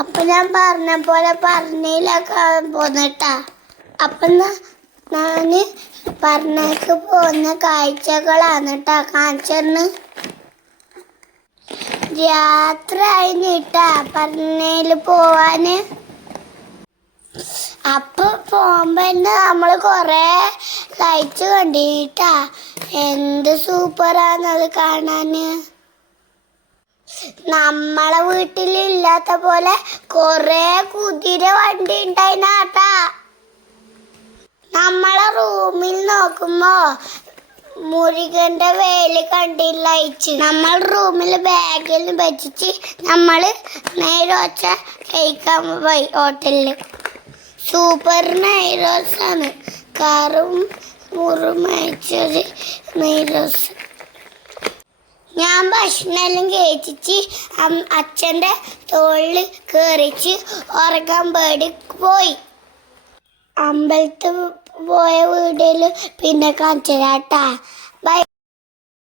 അപ്പൊ ഞാൻ പറഞ്ഞ പോലെ പറഞ്ഞില്ലൊക്കെ പോന്നിട്ടാ. അപ്പൊ ഞാന് പറഞ്ഞേക്ക് പോകുന്ന കാഴ്ചകളാണ് കേട്ടാ കാണിച്ചെന്ന്. യാത്ര കഴിഞ്ഞിട്ടാ പറഞ്ഞേല് പോവാന്. അപ്പൊ പോകുമ്പോ നമ്മള് കൊറേ ലൈറ്റ്സ് കണ്ടിട്ടാ. എന്ത് സൂപ്പറാന്നത് കാണാന്. നമ്മളെ വീട്ടിലില്ലാത്ത പോലെ കൊറേ കുതിര വണ്ടി ഉണ്ടായിട്ടാ. നമ്മളെ റൂമിൽ നോക്കുമ്പോ മുരുകന്റെ വേല് കണ്ടില്ല. നമ്മൾ റൂമിൽ ബാഗിൽ വെച്ചിട്ട് നമ്മള് നെയ്റോച്ച കഴിക്കാൻ പോയി ഹോട്ടലില്. സൂപ്പർ നെയ്റോസാണ്. കറും മുറുമച്ചത് നെയ്റോസ്. ഞാൻ ഭക്ഷണമെല്ലാം കഴിച്ചിട്ട് അച്ഛൻ്റെ തോളിൽ കയറിച്ച് ഉറങ്ങാൻ പേടി പോയി. അമ്പലത്തിൽ പോയ വീഡിയോയിൽ പിന്നെ കാണിച്ചു തരാട്ടാ. ബൈ.